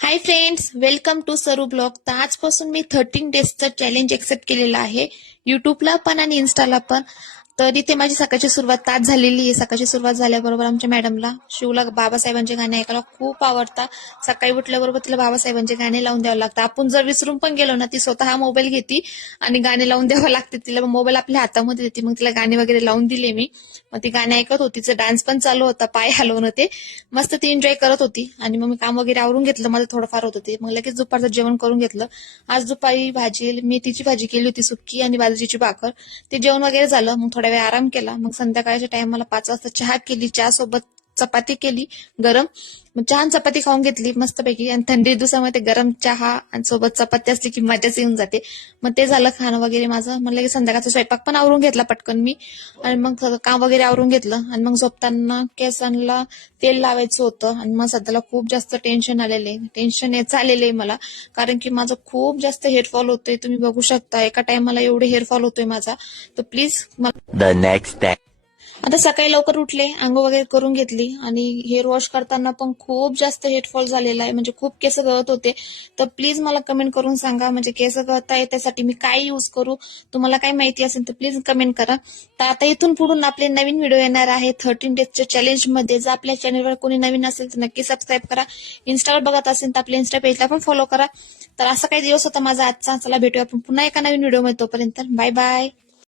Hi friends, welcome to सरू blog. तर आजपासून मी 13 डेजचं चॅलेंज एक्सेप्ट केलेलं आहे, युट्यूबला पण आणि इन्स्टाला पण. तर इथे माझी सकाळची सुरुवात आज झालेली आहे. सकाळची सुरुवात झाल्याबरोबर आमच्या मॅडमला शिवला बाबासाहेबांचे गाणे ऐकायला खूप आवडतात. सकाळी उठल्याबरोबर तिला बाबासाहेबांचे गाणे लावून द्यावं लागतं. आपण जर विसरून पण गेलो ना, ती स्वतः मोबाईल घेते आणि गाणे लावून द्यावं लागते तिला. मोबाईल आपल्या हातामध्ये देते, मग तिला गाणे वगैरे लावून दिले मी. मग ती गाणे ऐकत होती, तिचं डान्स पण चालू होता, पाय हलवून होते. मस्त ती एन्जॉय करत होती. आणि मग मी काम वगैरे आवरून घेतलं, माझं थोडंफार होत होते. मग लगेच दुपारचं जेवण करून घेतलं. आज दुपारी मेथीची भाजी केली होती सुक्की आणि बाजरीची भाकर. ते जेवण वगैरे झालं. मग थोड्या वेळ आराम केला. मग संध्याकाळच्या टायमाला 5 वाजता चहा केली, चहा सोबत चपाती केली गरम. मग चहा आणि चपाती खाऊन घेतली मस्तपैकी. आणि थंडी दिवसामध्ये गरम चहा आणि सोबत चपाती असली की मजाच येऊन जाते. मग ते झालं खाणं वगैरे माझं. म्हणलं की संध्याकाळचा स्वयंपाक पण आवरून घेतला पटकन मी. आणि मग सगळं काम वगैरे आवरून घेतलं. आणि मग झोपताना केसांना तेल लावायचं होतं. आणि मग सध्याला खूप जास्त टेन्शन याचं आलेलं आहे मला. कारण की माझं खूप जास्त हेअरफॉल होतोय. तुम्ही बघू शकता, एका टाइमाला एवढे हेअरफॉल होतोय माझा. तर प्लीज The next day. आता सकाळी लवकर उठले, अंघोळ वगैरे करून घेतली. आणि हेअर वॉश करताना पण खूप जास्त हेअरफॉल झालेला आहे, म्हणजे खूप केस गळत होते. तर प्लीज मला कमेंट करून सांगा, म्हणजे केस गळताय त्यासाठी मी काय यूज करू. तुम्हाला काय माहिती असेल तर प्लीज कमेंट करा. तर आता इथून पुढून आपले नवीन व्हिडिओ येणार आहे 13 डेजच्या चॅलेंज मध्ये. जर आपल्या चॅनलवर कोणी नवीन असेल तर नक्की सबस्क्राईब करा. इन्स्टावर बघत असेल तर आपल्या इन्स्टा पेजला पण फॉलो करा. तर असा काही दिवस होता माझा आजचा. चला भेटूया आपण पुन्हा एका नवीन व्हिडिओ मध्ये. तोपर्यंत बाय बाय.